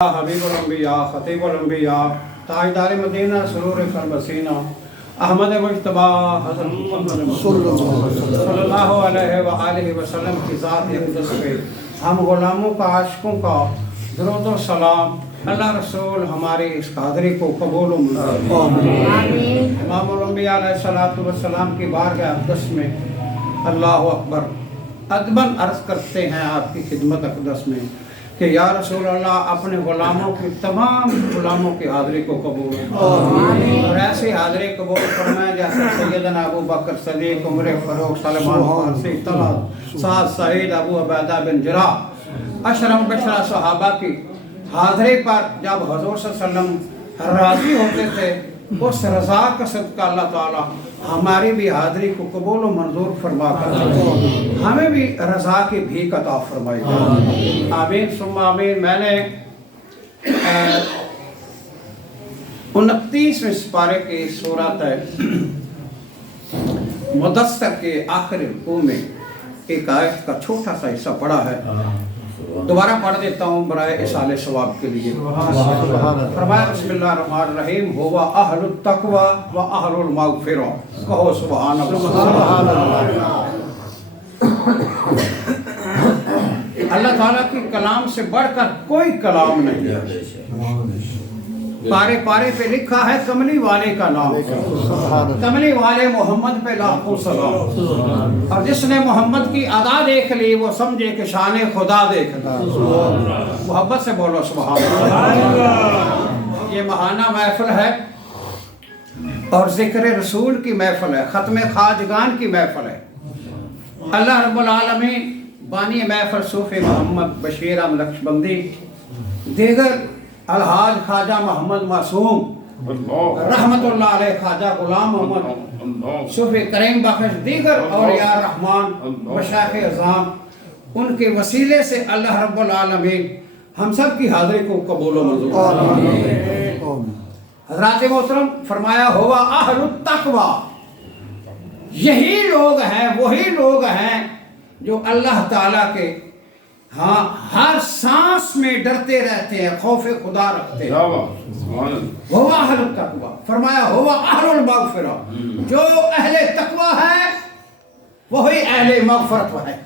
حبیب الانبیاء خطیب الانبیاء تاجدار مدینہ سرور فربسینہ احمد مجتبی حضرت محمد صلی اللہ علیہ وآلہ وسلم کی ذات اقدس پہ ہم غلاموں کا عاشقوں کا درود و سلام۔ اللہ رسول ہماری اس حاضری کو قبول و منظور۔ امام الانبیاء علیہ السلام کی بارگاہ اقدس میں اللہ اکبر ادباً عرض کرتے ہیں آپ کی خدمت اقدس میں کہ یا رسول اللہ اپنے غلاموں کی تمام غلاموں کی حاضری کو قبول اور ایسی حاضری قبول فرمائیں جیسے سیدنا ابو بکر صدیق عمر فاروق سلمان فارسی طلحہ سعد سعید ابو عبیدہ بن جراح اشرم بشرا صحابہ کی حاضری پر جب حضور صلی اللہ علیہ وسلم راضی ہوتے تھے اس رضا کا صدقہ اللہ تعالی ہماری بھی حاضری کو قبول و منظور فرما کر ہمیں بھی رضا کی بھیک عطا فرمائی آمین ثم آمین۔ میں نے 29ویں سپارے کی سورۃ مدثر کے آخری رکوع میں ایک آیت کا چھوٹا سا حصہ پڑھا ہے، دوبارہ پڑھ دیتا ہوں برائے اصال ثواب کے لیے۔ فرمایا بسم اللہ الرحمن الرحیم ہوا اہل التقوی و اہل المغفرہ، کہو سبحان اللہ۔ اللہ تعالیٰ کی کلام سے بڑھ کر کوئی کلام نہیں ہے۔ پارے پارے پہ لکھا ہے کملی والے کا نام، کملی والے محمد پہ لاکھوں سلام، اور جس نے محمد کی ادا دیکھ لی وہ سمجھے کہ شان خدا دیکھنا۔ محبت سے بولو سبحان اللہ۔ یہ ماہانہ محفل ہے اور ذکر رسول کی محفل ہے، ختم خواجگان کی محفل ہے۔ اللہ رب العالمین بانی محفل صوفی محمد بشیر احمد نقشبندی، دیگر الحاج خواجہ محمد معصوم رحمت اللہ علیہ، خواجہ غلام محمد صوفی کریم بخش، دیگر اولیاء الرحمن مشایخ اعظام، ان کے وسیلے سے اللہ رب العالمین ہم سب کی حاضری کو قبول و منظور۔ حضرات محترم فرمایا ہوا اہل التقوی، یہی لوگ ہیں، وہی لوگ ہیں جو اللہ تعالیٰ کے ہر سانس میں ڈرتے رہتے ہیں، خوف خدا رکھتے ہیں۔ ہوا اہل التقوی، فرمایا ہوا اہل المغفرہ، جو اہل تقوی ہے وہی اہل مغفرت ہے،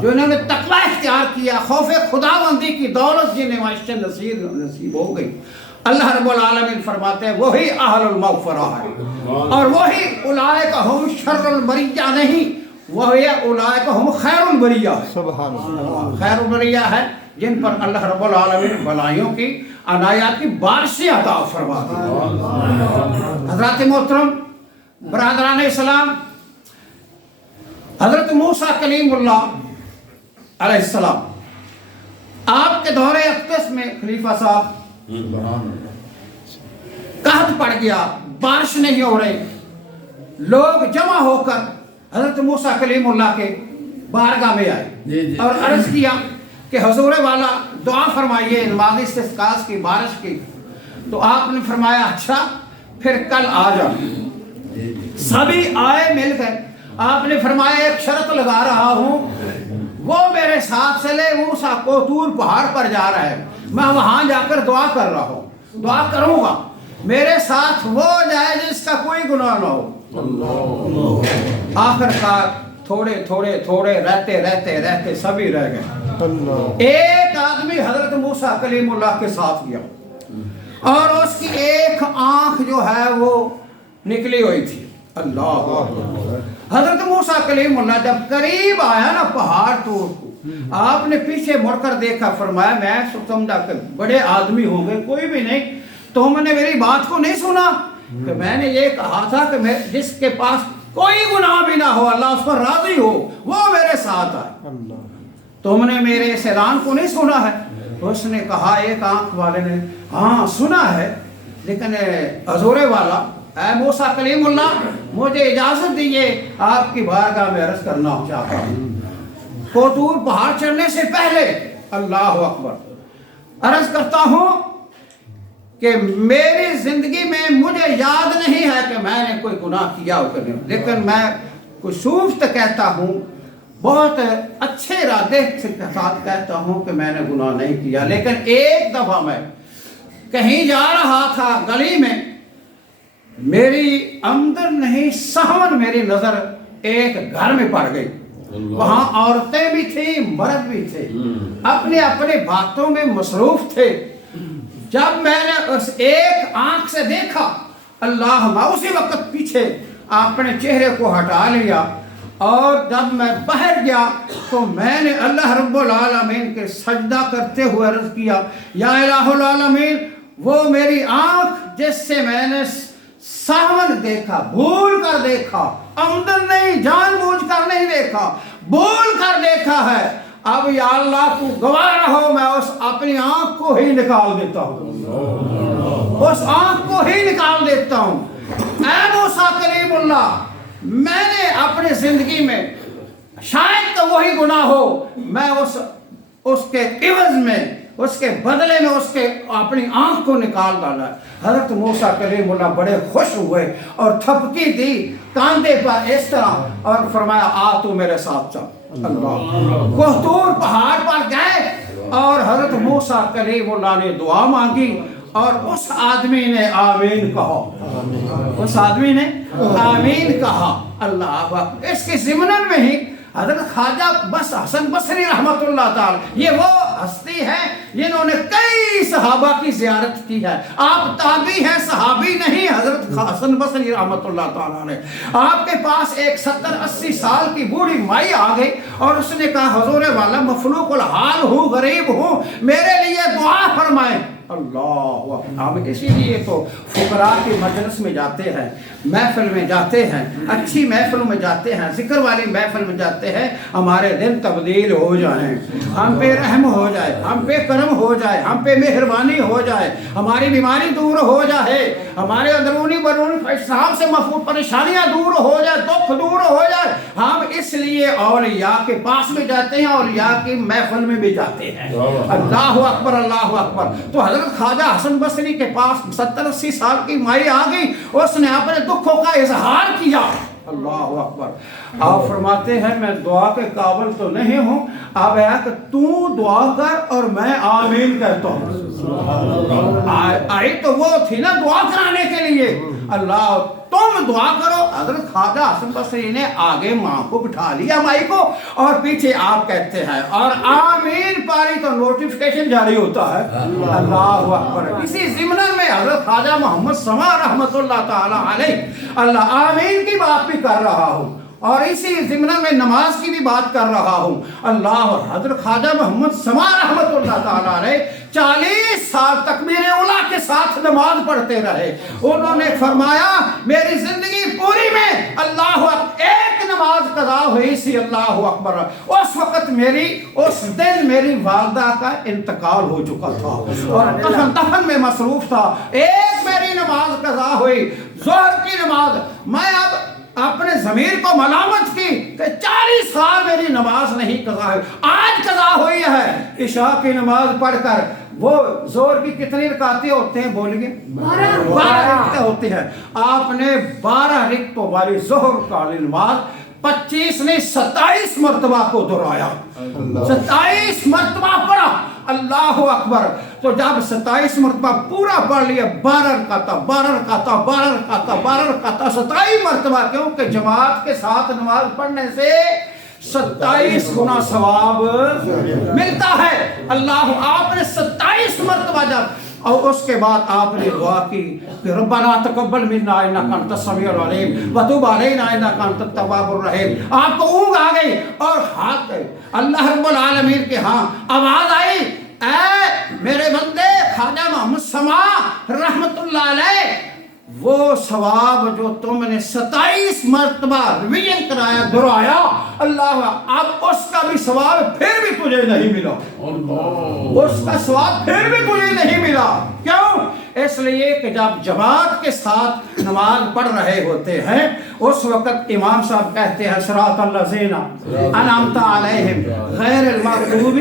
جو انہوں نے تقوی اختیار کیا، خوف خدا بندی کی دولت جنہیں معاشرے نصیب ہو گئی۔ اللہ رب العالمین فرماتے ہیں وہی اہل المغفرہ ہے، اور وہی اولئک ہم شر البریہ نہیں، وہی اولئک ہم خیر البریہ ہے۔ سبحان اللہ، خیر البریہ ہے جن پر اللہ رب العالمین بلائیوں کی عنایات کی بارشیں عطا فرماتے ہیں۔ حضرات محترم برادران اسلام، حضرت موسیٰ کلیم اللہ علیہ السلام آپ کے دور اقدس میں خلیفہ صاحب قحط پڑ گیا، بارش نہیں ہو رہی، لوگ جمع ہو کر حضرت موسیٰ کلیم اللہ کے بارگاہ میں آئے اور عرض کیا کہ حضور والا دعا فرمائیے نماز استسقاء کی، بارش کی۔ تو آپ نے فرمایا اچھا پھر کل آ جاؤ۔ سبھی آئے مل گئے۔ آپ نے فرمایا ایک شرط لگا رہا ہوں، وہ میرے ساتھ چلے، موسیٰ کو طور پہاڑ پر جا رہا ہے، میں وہاں جا کر دعا کر رہا ہوں، دعا کروں گا، میرے ساتھ وہ جائے جس کا کوئی گناہ نہ ہو۔ آخر کار تھوڑے تھوڑے تھوڑے رہتے رہتے رہتے سبھی رہ گئے۔ ایک آدمی حضرت موسیٰ کلیم اللہ کے ساتھ گیا اور اس کی ایک آنکھ جو ہے وہ نکلی ہوئی تھی۔ اللہ حضرت موسیٰ کلیم اللہ جب قریب آیا نا پہاڑ طور کو، آپ نے پیچھے مڑ کر دیکھا، فرمایا میں سمجھا کہ بڑے آدمی ہوں گے، کوئی بھی نہیں، تم نے میری بات کو نہیں سنا کہ میں نے یہ کہا تھا کہ میں جس کے پاس کوئی گناہ بھی نہ ہو، اللہ اس پر راضی ہو، وہ میرے ساتھ آئے۔ تم نے میرے اس اعلان کو نہیں سنا ہے؟ اس نے کہا ایک آنکھ والے نے ہاں سنا ہے، لیکن حضور والا اے موسیٰ کلیم اللہ مجھے اجازت دیجیے آپ کی بارگاہ میں عرض کرنا چاہتا ہوں۔ کوطور پہاڑ چڑھنے سے پہلے اللہ اکبر عرض کرتا ہوں کہ میری زندگی میں مجھے یاد نہیں ہے کہ میں نے کوئی گناہ کیا ہو، لیکن میں کشوفت کہتا ہوں بہت اچھے ارادے سے ساتھ کہتا ہوں کہ میں نے گناہ نہیں کیا، لیکن ایک دفعہ میں کہیں جا رہا تھا گلی میں، میری اندر نہیں سہون میری نظر ایک گھر میں پڑ گئی، وہاں عورتیں بھی تھیں مرد بھی تھے، اپنے اپنے باتوں میں مصروف تھے۔ جب میں نے اس ایک آنکھ سے دیکھا، اللہ میں اسی وقت پیچھے اپنے چہرے کو ہٹا لیا، اور جب میں باہر گیا تو میں نے اللہ رب العالمین کے سجدہ کرتے ہوئے عرض کیا، یا الہ العالمین، وہ میری آنکھ جس سے میں نے سہون دیکھا، بھول کر دیکھا، عمدن نہیں، جان بوجھ کر نہیں دیکھا، بھول کر دیکھا ہے، اب یا اللہ تو گواہ رہو، میں اس اپنی آنکھ کو ہی نکال دیتا ہوں، اس آنکھ کو ہی نکال دیتا ہوں۔ اے موسیٰ کلیم اللہ، میں نے اپنی زندگی میں شاید تو وہی گناہ ہو، میں اس کے عوض میں، اس کے بدلے میں اس کے اپنی آنکھ کو نکال ڈالا۔ حضرت موسیٰ کلیم اللہ بڑے خوش ہوئے اور تھپکی دی کاندھے پر اس طرح اور فرمایا، آ تو میرے ساتھ چل۔ اللہ، کوہ پہاڑ پر گئے اور حضرت موسیٰ کلیم اللہ نے دعا مانگی اور اس آدمی نے آمین کہا، اس آدمی نے آمین کہا۔ اللہ اکبر۔ اس کے ضمن میں ہی حضرت خواجہ بس حسن بصری رحمت اللہ تعالی، یہ وہ ہستی ہے جنہوں نے کئی صحابہ کی زیارت کی ہے۔ آپ تابعی ہیں، صحابی نہیں۔ حضرت حسن بصری رحمت اللہ تعالی نے، آپ کے پاس ایک 70-80 سال کی بوڑھی مائی آ گئی اور اس نے کہا، حضور والا مفلوق الحال ہوں، غریب ہوں، میرے لیے دعا فرمائیں۔ اللہ اکبر۔ ہم اسی لیے تو فقراء کی مجلس میں جاتے ہیں، محفل میں جاتے ہیں، اچھی محفلوں میں جاتے ہیں، ذکر والی محفل میں جاتے ہیں، ہمارے دن تبدیل ہو جائیں، ہم پہ رحم ہو جائے، ہم پہ کرم ہو جائے، ہم پہ مہربانی ہو جائے، ہماری بیماری دور ہو جائے، ہمارے اندرونی بیرونی اجسام سے محفوظ پریشانیاں دور ہو جائے، دکھ دور ہو جائے۔ ہم اس لیے اولیاء کے پاس میں جاتے ہیں، اولیاء کی محفل میں بھی جاتے ہیں۔ اللہ اکبر، اللہ اکبر۔ تو حضرت خواجہ حسن بصری کے پاس 70-80 سال کی مائی آ گئی، اس نے اپنے دکھوں کا اظہار کیا۔ اللہ اکبر۔ آپ فرماتے ہیں میں دعا کے قابل تو نہیں ہوں، آپ ہے کہ تو دعا کر اور میں آمین کہتا ہوں۔ آئی تو وہ تھی نا دعا کرانے کے لیے، اللہ تم دعا کرو۔ حضرت خواجہ حسن بصری نے آگے ماں کو بٹھا لیا، مائی کو، اور پیچھے آپ کہتے ہیں، اور آمین پاری تو نوٹیفیکیشن جاری ہوتا ہے۔ اللہ اکبر۔ اسی ضمن میں حضرت خواجہ محمد سما رحمت اللہ تعالی علیہ، اللہ آمین کی بات بھی کر رہا ہوں اور اسی ضمن میں نماز کی بھی بات کر رہا ہوں۔ اللہ، حضرت خواجہ محمد سما رحمت اللہ تعالی علیہ 40 سال تکبیر اولیٰ کے ساتھ نماز پڑھتے رہے۔ انہوں نے فرمایا میری زندگی پوری میں اللہ اکبر ایک نماز قضا ہوئی سی، اللہ اکبر۔ اس وقت اس دن میری والدہ کا انتقال ہو چکا تھا اور دفن میں مصروف تھا۔ ایک میری نماز قضا ہوئی، ظہر کی نماز۔ میں اب اپنے ضمیر کو ملامت کی کہ 40 سال میری نماز نہیں قضا ہوئی، آج قضا ہوئی ہے۔ عشاء کی نماز پڑھ کر وہ زور کی کتنی رکعتیں ہوتے ہیں بولیے؟ 12 رکعتیں ہوتی ہیں۔ آپ نے 12 رکعتوں والی ظہر کا نماز 25 نے 27 مرتبہ کو دہرایا، 27 مرتبہ پڑھا۔ اللہ اکبر۔ تو جب 27 مرتبہ پورا پڑھ لیا، 12 رکعتیں 27 مرتبہ، کیونکہ جماعت کے ساتھ نماز پڑھنے سے 27 گنا ثواب ملتا ہے۔ اللہ، آپ نے 27 مرتبہ جب، اور اس کے بعد آپ نے دعا کی کہ ربنا تقبل منا انک انت السمیع العلیم وتب علینا انک انت التواب الرحیم۔ آپ کو اونگ آ گئی اور ہاتھ گئے، اللہ رب العالمین کے ہاں آواز آئی، اے میرے بندے خواجہ محمد سما رحمت اللہ علیہ، وہ ثواب جو تم نے 27 مرتبہ ریویژن کرایا، دہرایا، اللہ اب اس کا بھی ثواب پھر بھی تجھے نہیں ملا، اس کا ثواب پھر بھی تجھے نہیں ملا۔ کیوں؟ اس لیے کہ جب جماعت کے ساتھ نماز پڑھ رہے ہوتے ہیں اس وقت امام صاحب کہتے ہیں صراط الذین انعمت علیہم غیر المغضوب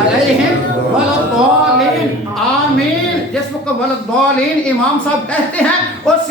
علیہم ولا الضالین، آمین۔ جس وقت ولا الضالین امام صاحب کہتے ہیں اس